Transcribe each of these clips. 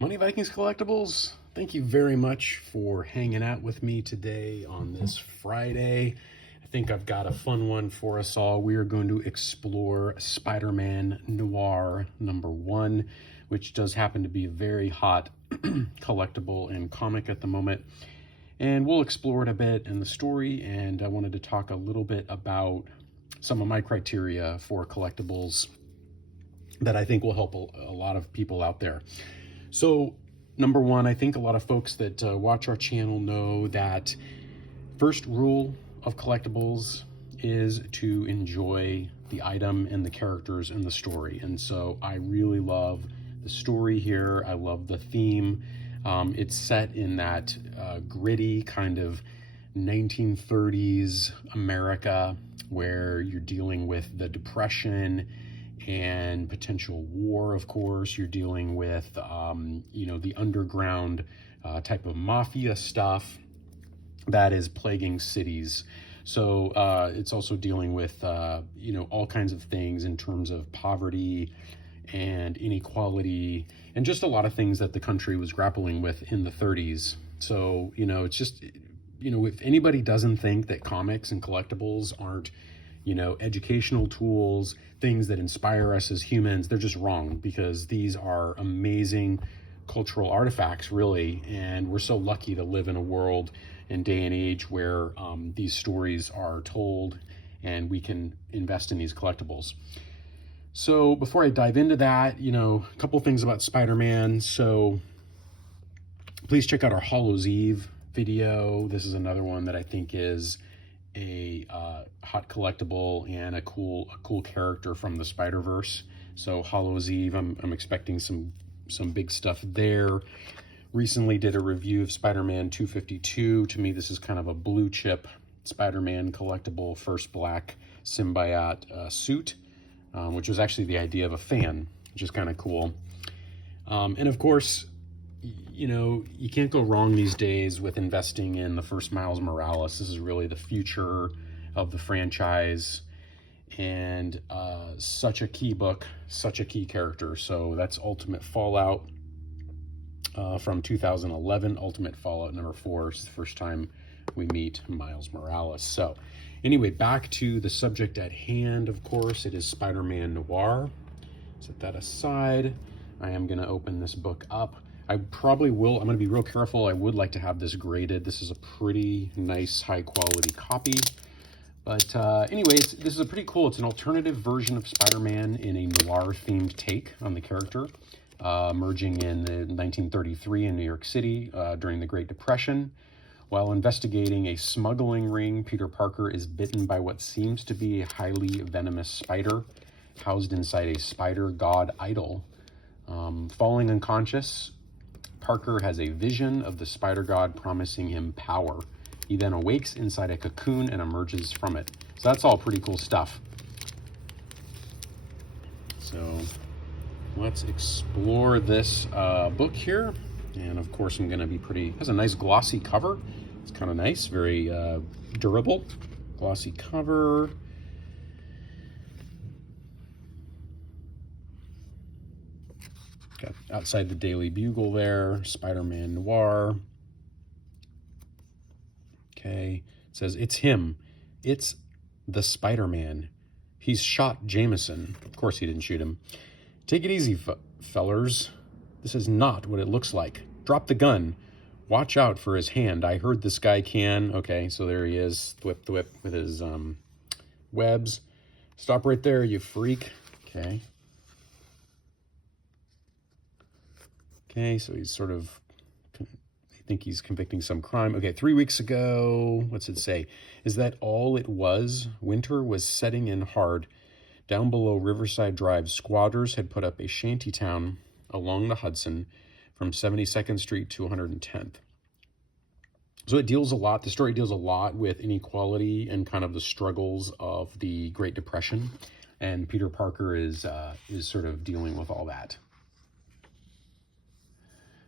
Money Vikings Collectibles, thank you very much for hanging out with me today on this Friday. I think I've got a fun one for us all. We are going to explore Spider-Man Noir #1, which does happen to be a very hot collectible and comic at the moment. And we'll explore it a bit in the story, and I wanted to talk a little bit about some of my criteria for collectibles that I think will help a lot of people out there. So, #1, I think a lot of folks that watch our channel know that first rule of collectibles is to enjoy the item and the characters and the story. And so I really love the story here. I love the theme. It's set in that gritty kind of 1930s America where you're dealing with the Depression and potential war. Of course, you're dealing with the underground type of mafia stuff that is plaguing cities. So it's also dealing with all kinds of things in terms of poverty and inequality and just a lot of things that the country was grappling with in the 30s. So it's just if anybody doesn't think that comics and collectibles aren't educational tools, things that inspire us as humans, they're just wrong, because these are amazing cultural artifacts, really. And we're so lucky to live in a world and day and age where these stories are told and we can invest in these collectibles. So before I dive into that, a couple things about Spider-Man. So please check out our Hallows Eve video. This is another one that I think is a hot collectible and a cool character from the Spider-Verse. So Hallows Eve, I'm expecting some big stuff there. Recently did a review of Spider-Man 252. To me, this is kind of a blue chip Spider-Man collectible, first black symbiote suit, which was actually the idea of a fan, which is kind of cool. And of course, you can't go wrong these days with investing in the first Miles Morales. This is really the future of the franchise, and such a key book, such a key character. So that's Ultimate Fallout from 2011. Ultimate Fallout #4 is the first time we meet Miles Morales. So anyway, back to the subject at hand. Of course, it is Spider-Man Noir. Set that aside. I am going to open this book up. I probably will. I'm going to be real careful. I would like to have this graded. This is a pretty nice, high-quality copy. But anyway, this is a pretty cool. It's an alternative version of Spider-Man in a noir-themed take on the character, emerging in 1933 in New York City during the Great Depression. While investigating a smuggling ring, Peter Parker is bitten by what seems to be a highly venomous spider housed inside a spider god idol. Falling unconscious, Parker has a vision of the spider god promising him power. He then awakes inside a cocoon and emerges from it. So that's all pretty cool stuff. So let's explore this book here. And of course, I'm going to be has a nice glossy cover. It's kind of nice, very durable. Glossy cover. Got outside the Daily Bugle there, Spider-Man Noir. Okay, it says, it's him. It's the Spider-Man. He's shot Jameson. Of course he didn't shoot him. Take it easy, fellers. This is not what it looks like. Drop the gun. Watch out for his hand. I heard this guy can. Okay, so there he is, thwip with his webs. Stop right there, you freak. Okay. Okay, so he's sort of, I think he's convicting some crime. Okay, 3 weeks ago, what's it say? Is that all it was? Winter was setting in hard. Down below Riverside Drive, squatters had put up a shanty town along the Hudson from 72nd Street to 110th. So it deals a lot, the story deals a lot with inequality and kind of the struggles of the Great Depression. And Peter Parker is sort of dealing with all that.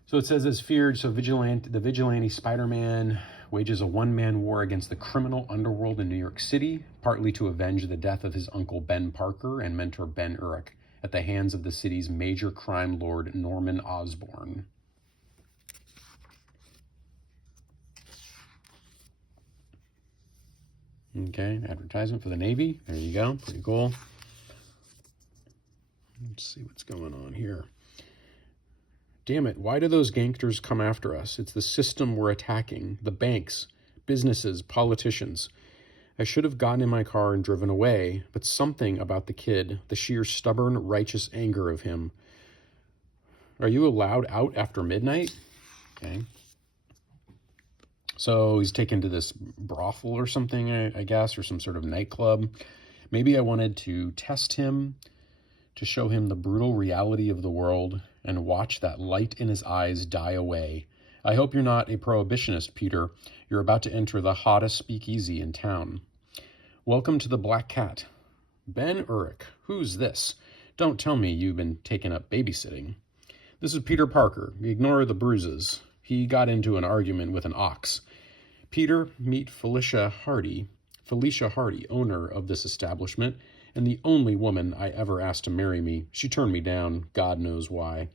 So it says, as feared, the vigilante Spider-Man wages a one-man war against the criminal underworld in New York City, partly to avenge the death of his uncle Ben Parker and mentor Ben Urich at the hands of the city's major crime lord Norman Osborn. Okay, advertisement for the Navy. There you go. Pretty cool. Let's see what's going on here. Damn it, why do those gangsters come after us? It's the system we're attacking. The banks, businesses, politicians. I should have gotten in my car and driven away, but something about the kid, the sheer stubborn, righteous anger of him. Are you allowed out after midnight? Okay. So he's taken to this brothel or something, I guess, or some sort of nightclub. Maybe I wanted to test him, to show him the brutal reality of the world and watch that light in his eyes die away. I hope you're not a prohibitionist, Peter. You're about to enter the hottest speakeasy in town. Welcome to the Black Cat. Ben Urich, who's this? Don't tell me you've been taking up babysitting. This is Peter Parker. Ignore the bruises. He got into an argument with an ox. Peter, meet Felicia Hardy, owner of this establishment, and the only woman I ever asked to marry me. She turned me down, God knows why.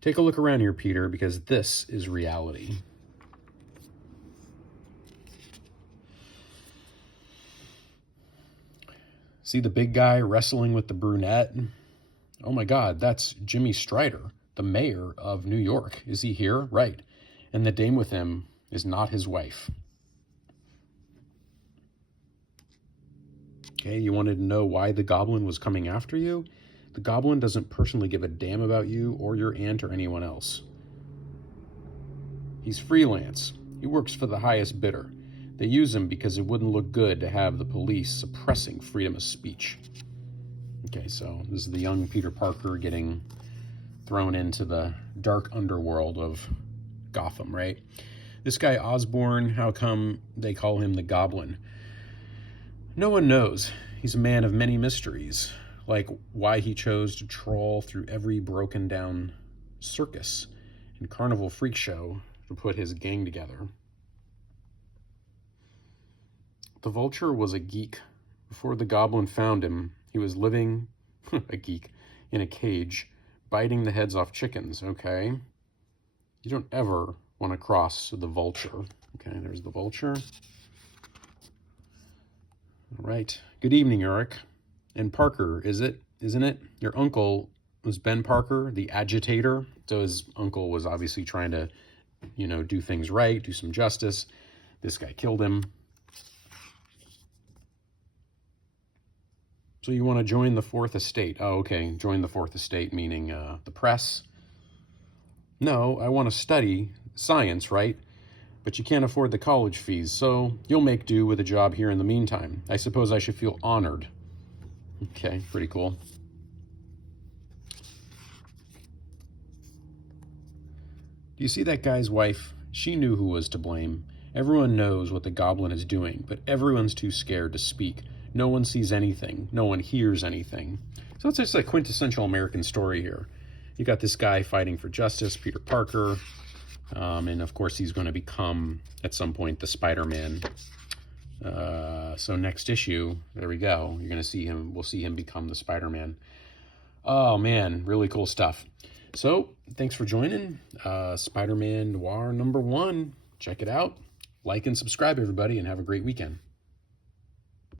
Take a look around here, Peter, because this is reality. See the big guy wrestling with the brunette? Oh my God, that's Jimmy Strider, the mayor of New York. Is he here? Right. And the dame with him is not his wife. Okay, you wanted to know why the goblin was coming after you? The goblin doesn't personally give a damn about you or your aunt or anyone else. He's freelance. He works for the highest bidder. They use him because it wouldn't look good to have the police suppressing freedom of speech. Okay, so this is the young Peter Parker getting thrown into the dark underworld of Gotham, right? This guy Osborn, how come they call him the Goblin? No one knows. He's a man of many mysteries, like why he chose to trawl through every broken down circus and carnival freak show to put his gang together. The Vulture was a geek. Before the Goblin found him, he was living, a geek, in a cage, biting the heads off chickens, okay? You don't ever want to cross the Vulture. Okay, there's the Vulture. All right. Good evening, Eric. And Parker, isn't it? Your uncle was Ben Parker, the agitator. So his uncle was obviously trying to, do things right, do some justice. This guy killed him. So you want to join the Fourth Estate. Oh, okay. Join the Fourth Estate, meaning the press. No, I want to study science, right? But you can't afford the college fees, so you'll make do with a job here in the meantime. I suppose I should feel honored. Okay, pretty cool. Do you see that guy's wife? She knew who was to blame. Everyone knows what the Goblin is doing, but everyone's too scared to speak. No one sees anything. No one hears anything. So it's just a quintessential American story here. You got this guy fighting for justice, Peter Parker, and of course he's going to become, at some point, the Spider-Man. So next issue, there we go. You're going to see him, we'll see him become the Spider-Man. Oh man, really cool stuff. So thanks for joining Spider-Man Noir #1. Check it out. Like and subscribe, everybody, and have a great weekend.